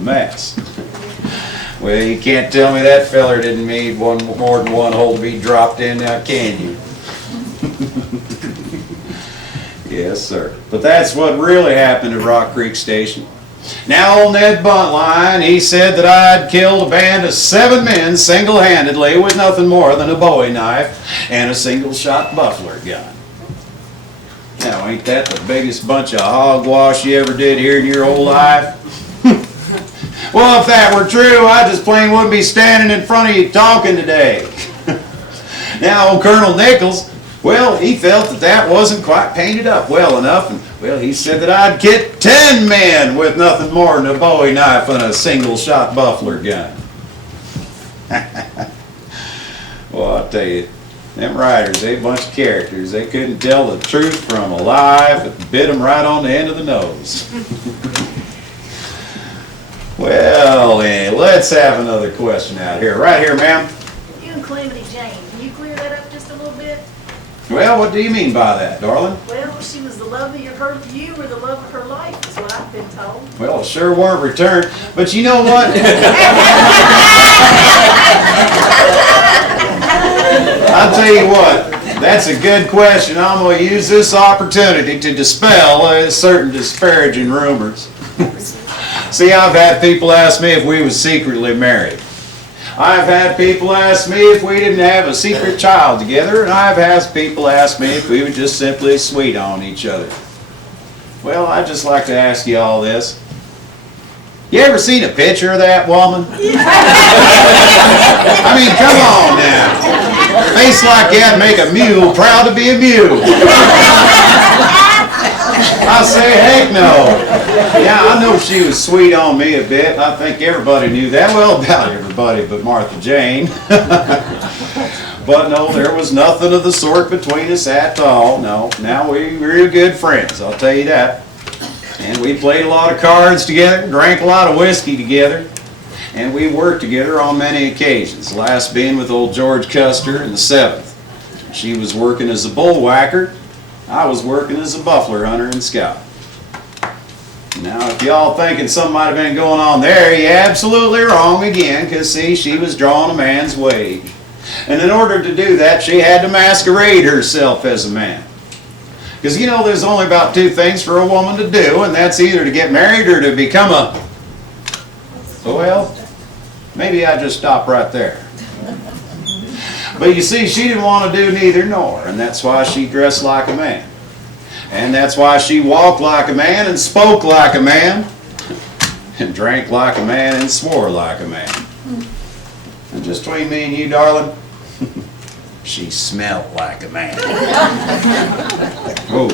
mess. Well, you can't tell me that feller didn't need more than one hole to be dropped in now, can you? Yes, sir. But that's what really happened at Rock Creek Station. Now, old Ned Buntline, he said that I'd killed a band of 7 men single-handedly with nothing more than a Bowie knife and a single-shot buffalo gun. Now, ain't that the biggest bunch of hogwash you ever did hear in your whole life? Well, if that were true, I just plain wouldn't be standing in front of you talking today. Now, old Colonel Nichols, well, he felt that that wasn't quite painted up well enough, and, well, he said that I'd get 10 men with nothing more than a Bowie knife and a single-shot buffalo gun. Well, I'll tell you, them writers, they a bunch of characters. They couldn't tell the truth from a lie if it bit them right on the end of the nose. Well, let's have another question out here. Right here, ma'am. You and Calamity Jane, can you clear that up just a little bit? Well, what do you mean by that, darling? Well, she was the love of you or the love of her life, is what I've been told. Well, it sure weren't returned. But you know what? I'll tell you what, that's a good question. I'm going to use this opportunity to dispel certain disparaging rumors. See, I've had people ask me if we was secretly married. I've had people ask me if we didn't have a secret child together, and I've had people ask me if we were just simply sweet on each other. Well, I'd just like to ask you all this. You ever seen a picture of that woman? I mean, come on now. Face like that make a mule proud to be a mule. I say, heck no. Yeah, I know she was sweet on me a bit. I think everybody knew that. Well, about everybody but Martha Jane. But no, there was nothing of the sort between us at all. No, now we were good friends, I'll tell you that. And we played a lot of cards together, drank a lot of whiskey together, and we worked together on many occasions, last being with old George Custer in the 7th. She was working as a bull whacker. I was working as a buffalo hunter and scout. Now, if y'all thinking something might have been going on there, you're absolutely wrong again, because, see, she was drawing a man's wage. And in order to do that, she had to masquerade herself as a man. Because, you know, there's only about 2 things for a woman to do, and that's either to get married or to become a... Well, maybe I just stop right there. But you see, she didn't want to do neither nor, and that's why she dressed like a man. And that's why she walked like a man and spoke like a man and drank like a man and swore like a man. And just between me and you, darling, she smelled like a man. Oh,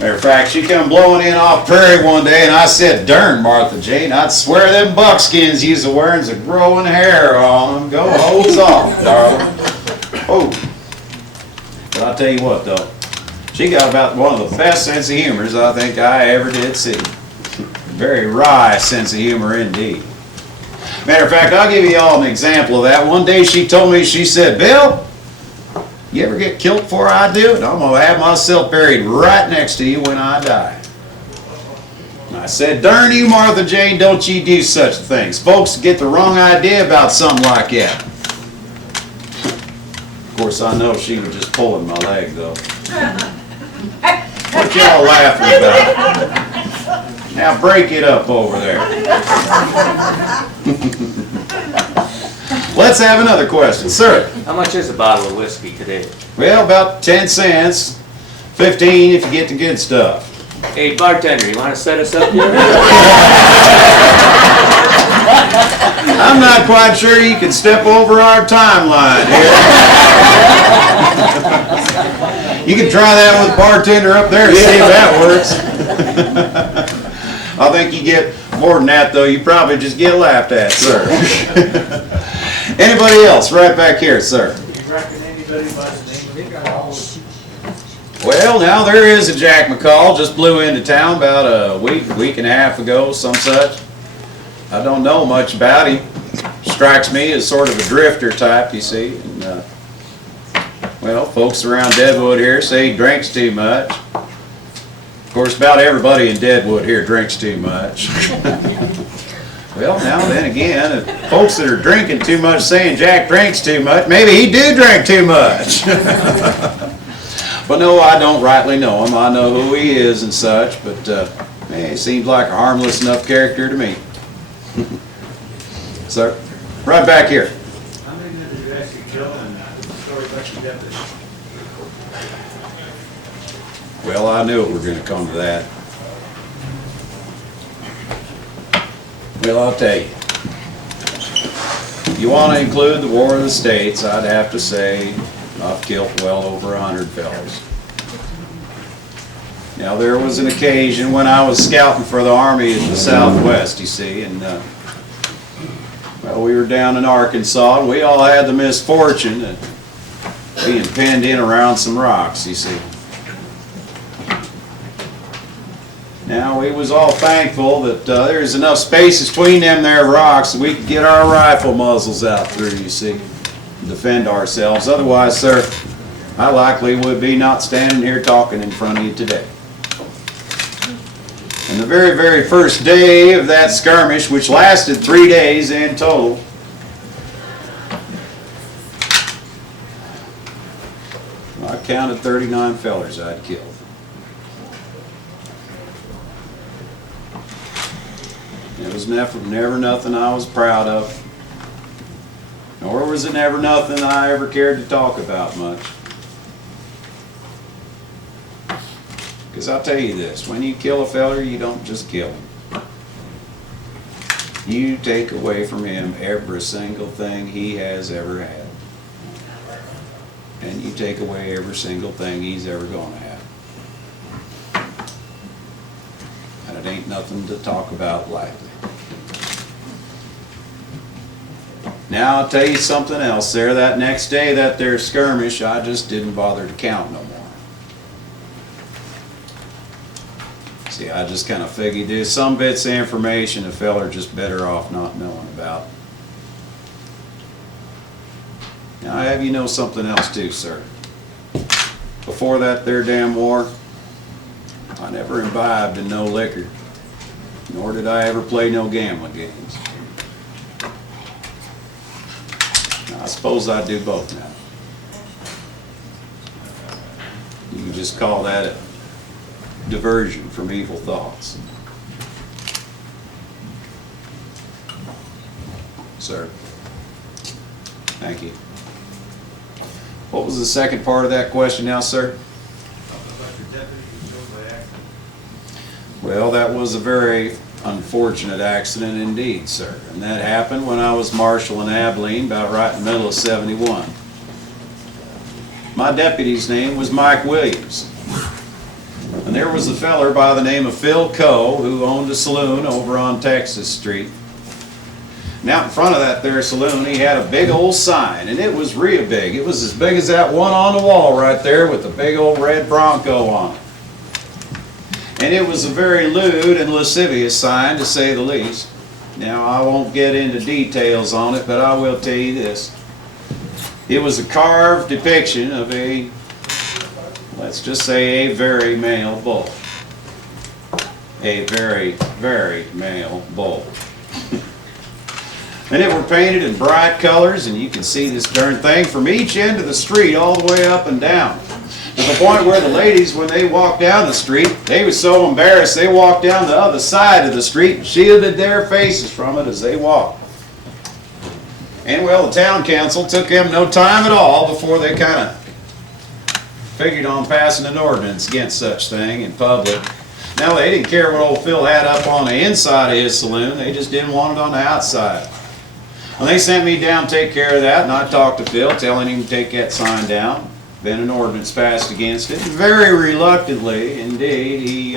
matter of fact, she come blowing in off prairie one day, and I said, "Darn, Martha Jane, I'd swear them buckskins you's a wearing's a growing hair on them. Go holds off, darling." Oh, but I'll tell you what, though, she got about one of the best sense of humors I think I ever did see. Very wry sense of humor indeed. Matter of fact, I'll give you all an example of that. One day she told me, she said, "Bill, you ever get killed before I do? And I'm going to have myself buried right next to you when I die." And I said, "Darn you, Martha Jane, don't you do such things. Folks get the wrong idea about something like that." Of course, I know she was just pulling my leg, though. What y'all laughing about? Now break it up over there. Let's have another question. Sir? How much is a bottle of whiskey today? Well, about 10 cents. 15 if you get the good stuff. Hey, bartender, you want to set us up here? I'm not quite sure you can step over our timeline here. You can try that with bartender up there and see if that works. I think you get more than that, though. You probably just get laughed at, sir. Anybody else? Right back here, sir. Well, now there is a Jack McCall. Just blew into town about a week and a half ago, some such. I don't know much about him. Strikes me as sort of a drifter type, you see. And, well, folks around Deadwood here say he drinks too much. Of course, about everybody in Deadwood here drinks too much. Well, now then again, if folks that are drinking too much saying Jack drinks too much, maybe he do drink too much. But no, I don't rightly know him. I know who he is and such, but man, he seems like a harmless enough character to me. Sir, right back here. How many men did you actually kill and the story about your deputy? Well, I knew it were gonna come to that. Well, I'll tell you. You wanna include the War of the States, I'd have to say I've killed well over 100 fellows. Now, there was an occasion when I was scouting for the Army in the Southwest, you see, and well, we were down in Arkansas, and we all had the misfortune of being penned in around some rocks, you see. Now, we was all thankful that there's enough space between them there rocks that we could get our rifle muzzles out through, you see, defend ourselves. Otherwise, sir, I likely would be not standing here talking in front of you today. And the very, very first day of that skirmish, which lasted 3 days in total, I counted 39 fellers I'd killed. It was never nothing I was proud of, nor was it never nothing I ever cared to talk about much. Because I'll tell you this, when you kill a feller, you don't just kill him. You take away from him every single thing he has ever had. And you take away every single thing he's ever gonna have. And it ain't nothing to talk about lightly. Now, I'll tell you something else there. That next day, that there skirmish, I just didn't bother to count no more. See, I just kind of figured there's some bits of information a feller just better off not knowing about. Now, I have you know something else too, sir. Before that there damn war, I never imbibed in no liquor, nor did I ever play no gambling games. Now, I suppose I do both now. You can just call that a diversion from evil thoughts. Sir, thank you. What was the second part of that question now, sir? About your deputy you killed by accident. Well, that was a very unfortunate accident indeed, sir. And that happened when I was marshal in Abilene, about right in the middle of '71. My deputy's name was Mike Williams. And there was a feller by the name of Phil Coe who owned a saloon over on Texas Street. And out in front of that there saloon, he had a big old sign, and it was real big. It was as big as that one on the wall right there with the big old red Bronco on it. And it was a very lewd and lascivious sign, to say the least. Now, I won't get into details on it, but I will tell you this. It was a carved depiction of a, let's just say, a very male bull. A very, very male bull. And it were painted in bright colors, and you can see this darn thing from each end of the street all the way up and down. To the point where the ladies, when they walked down the street, they were so embarrassed they walked down the other side of the street and shielded their faces from it as they walked. And well, the town council took them no time at all before they kind of figured on passing an ordinance against such thing in public. Now, they didn't care what old Phil had up on the inside of his saloon, they just didn't want it on the outside. Well, they sent me down to take care of that, and I talked to Phil, telling him to take that sign down. Been an ordinance passed against it. Very reluctantly, indeed, he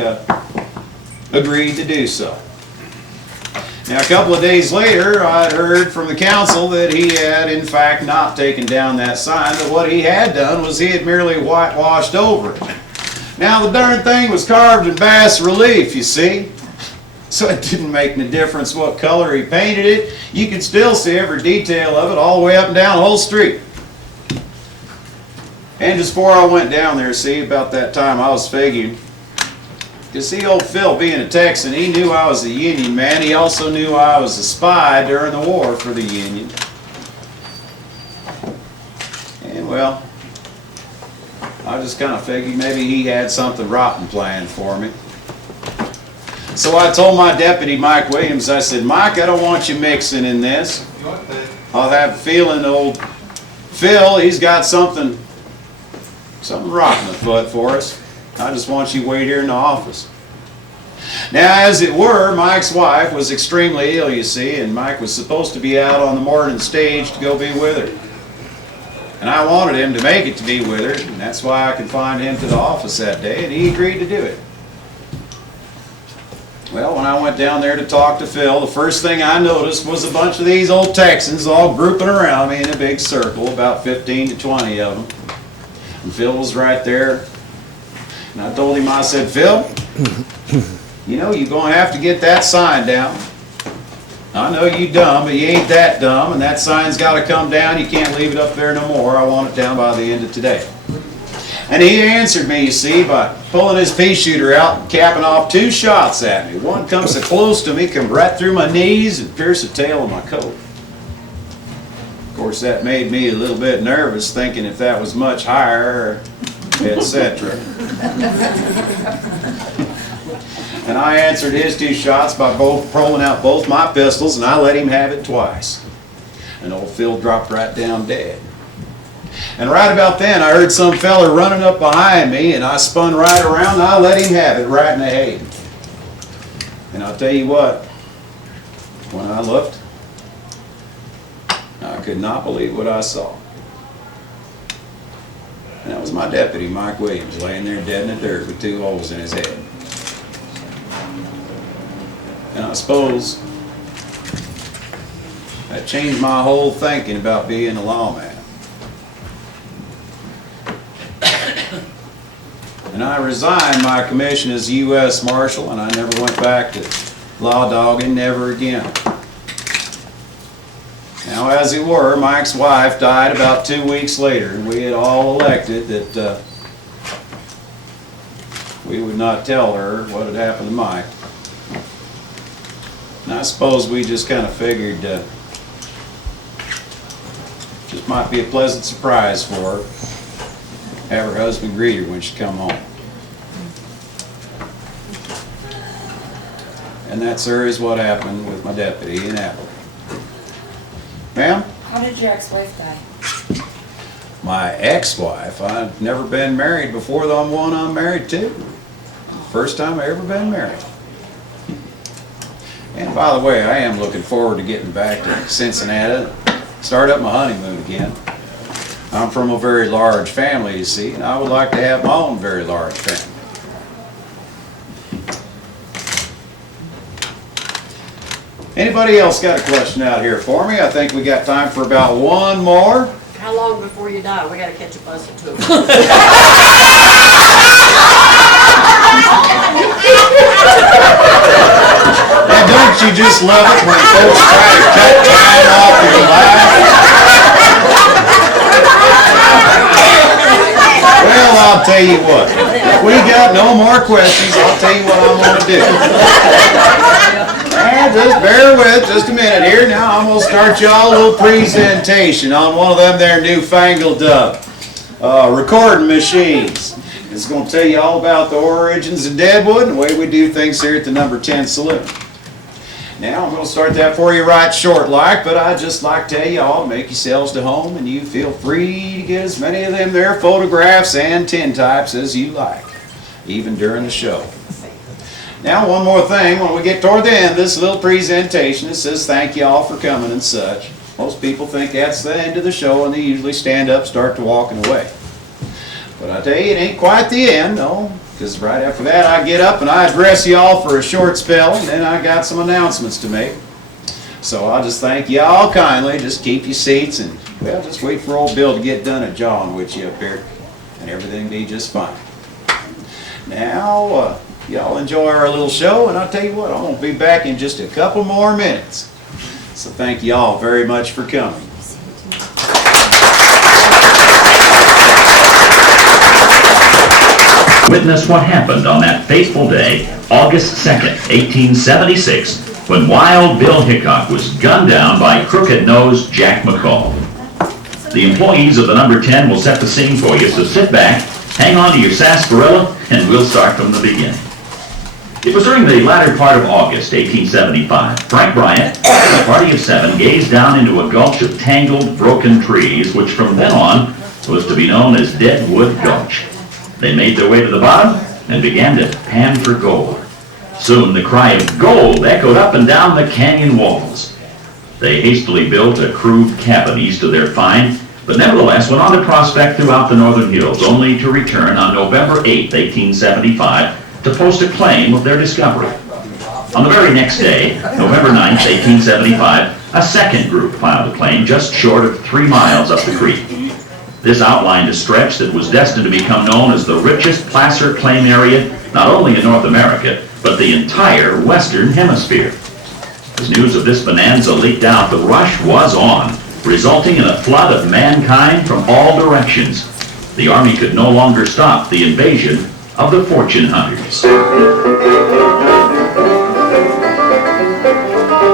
agreed to do so. Now, a couple of days later, I'd heard from the council that he had, in fact, not taken down that sign, but what he had done was he had merely whitewashed over it. Now, the darn thing was carved in bas relief, you see. So it didn't make any difference what color he painted it. You could still see every detail of it all the way up and down the whole street. And just before I went down there, see, about that time I was figuring, You see, old Phil, being a Texan, he knew I was a Union man. He also knew I was a spy during the war for the Union. And well, I just kind of figured maybe he had something rotten planned for me. So I told my deputy, Mike Williams, I said, Mike, I don't want you mixing in this. I'll have a feeling old Phil, he's got something rotten afoot for us. I just want you to wait here in the office. Now, as it were, Mike's wife was extremely ill, you see, and Mike was supposed to be out on the morning stage to go be with her. And I wanted him to make it to be with her, and that's why I confined him to the office that day, and he agreed to do it. Well, when I went down there to talk to Phil, the first thing I noticed was a bunch of these old Texans all grouping around me in a big circle, about 15 to 20 of them. And Phil was right there. And I told him, I said, Phil, you know, you're going to have to get that sign down. I know you dumb, but you ain't that dumb, and that sign's got to come down. You can't leave it up there no more. I want it down by the end of today. And he answered me, you see, by pulling his pea shooter out and capping off 2 shots at me. One comes so close to me, come right through my knees and pierced the tail of my coat. Of course, that made me a little bit nervous, thinking if that was much higher, etc. And I answered his 2 shots by pulling out both my pistols, and I let him have it twice. And old Phil dropped right down dead. And right about then, I heard some fella running up behind me, and I spun right around, and I let him have it right in the head. And I'll tell you what, when I looked, I could not believe what I saw. And that was my deputy, Mike Williams, laying there dead in the dirt with 2 holes in his head. And I suppose that changed my whole thinking about being a lawman. And I resigned my commission as U.S. Marshal, and I never went back to law dogging, never again. Now, as it were, Mike's wife died about 2 weeks later, and we had all elected that we would not tell her what had happened to Mike. And I suppose we just kind of figured just might be a pleasant surprise for her. Have her husband greet her when she come home. And that, sir, is what happened with my deputy in Appleton. Ma'am? How did your ex-wife die? My ex-wife, I've never been married before the one I'm married to. First time I ever been married. And by the way, I am looking forward to getting back to Cincinnati, start up my honeymoon again. I'm from a very large family, you see, and I would like to have my own very large family. Anybody else got a question out here for me? I think we got time for about one more. How long before you die? We gotta catch a bus or 2. And don't you just love it when folks try to cut time off your life? Well, I'll tell you what. If we got no more questions, I'll tell you what I'm going to do. And just bear with just a minute here. Now I'm going to start y'all a little presentation on one of them there newfangled recording machines. It's going to tell you all about the origins of Deadwood and the way we do things here at the Number 10 Saloon. Now I'm going to start that for you right short like, but I'd just like to tell you all, make yourselves to home and you feel free to get as many of them there photographs and tintypes as you like, even during the show. Now one more thing, when we get toward the end of this little presentation, it says thank you all for coming and such. Most people think that's the end of the show and they usually stand up, start to walking away. But I tell you, it ain't quite the end, no, because right after that I get up and I address you all for a short spell, and then I got some announcements to make. So I'll just thank you all kindly, just keep your seats and, well, just wait for old Bill to get done at jawing with you up here, and everything be just fine. Now, y'all enjoy our little show, and I'll tell you what, I'm going to be back in just a couple more minutes. So thank you all very much for coming. witness what happened on that fateful day, August 2nd, 1876, when Wild Bill Hickok was gunned down by crooked-nosed Jack McCall. The employees of the number 10 will set the scene for you, so sit back, hang on to your sarsaparilla, and we'll start from the beginning. It was during the latter part of August, 1875. Frank Bryant and a party of 7 gazed down into a gulch of tangled, broken trees, which from then on was to be known as Deadwood Gulch. They made their way to the bottom and began to pan for gold. Soon the cry of gold echoed up and down the canyon walls. They hastily built a crude cabin east of their find, but nevertheless went on to prospect throughout the northern hills, only to return on November 8, 1875, to post a claim of their discovery. On the very next day, November 9, 1875, a second group filed a claim just short of 3 miles up the creek. This outlined a stretch that was destined to become known as the richest placer claim area, not only in North America, but the entire Western Hemisphere. As news of this bonanza leaked out, the rush was on, resulting in a flood of mankind from all directions. The Army could no longer stop the invasion of the fortune hunters.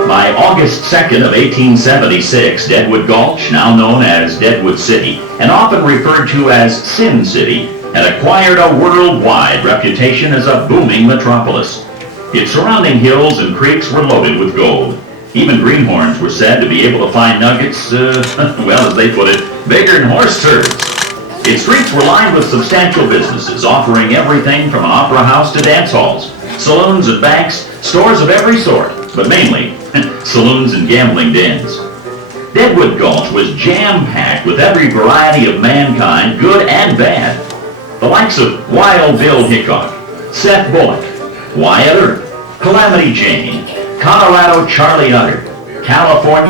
By August 2nd of 1876, Deadwood Gulch, now known as Deadwood City, and often referred to as Sin City, had acquired a worldwide reputation as a booming metropolis. Its surrounding hills and creeks were loaded with gold. Even greenhorns were said to be able to find nuggets, well, as they put it, bigger than horse turds. Its streets were lined with substantial businesses, offering everything from an opera house to dance halls, saloons and banks, stores of every sort, but mainly saloons and gambling dens. Deadwood Gulch was jam-packed with every variety of mankind, good and bad. The likes of Wild Bill Hickok, Seth Bullock, Wyatt Earp, Calamity Jane, Colorado Charlie Utter, California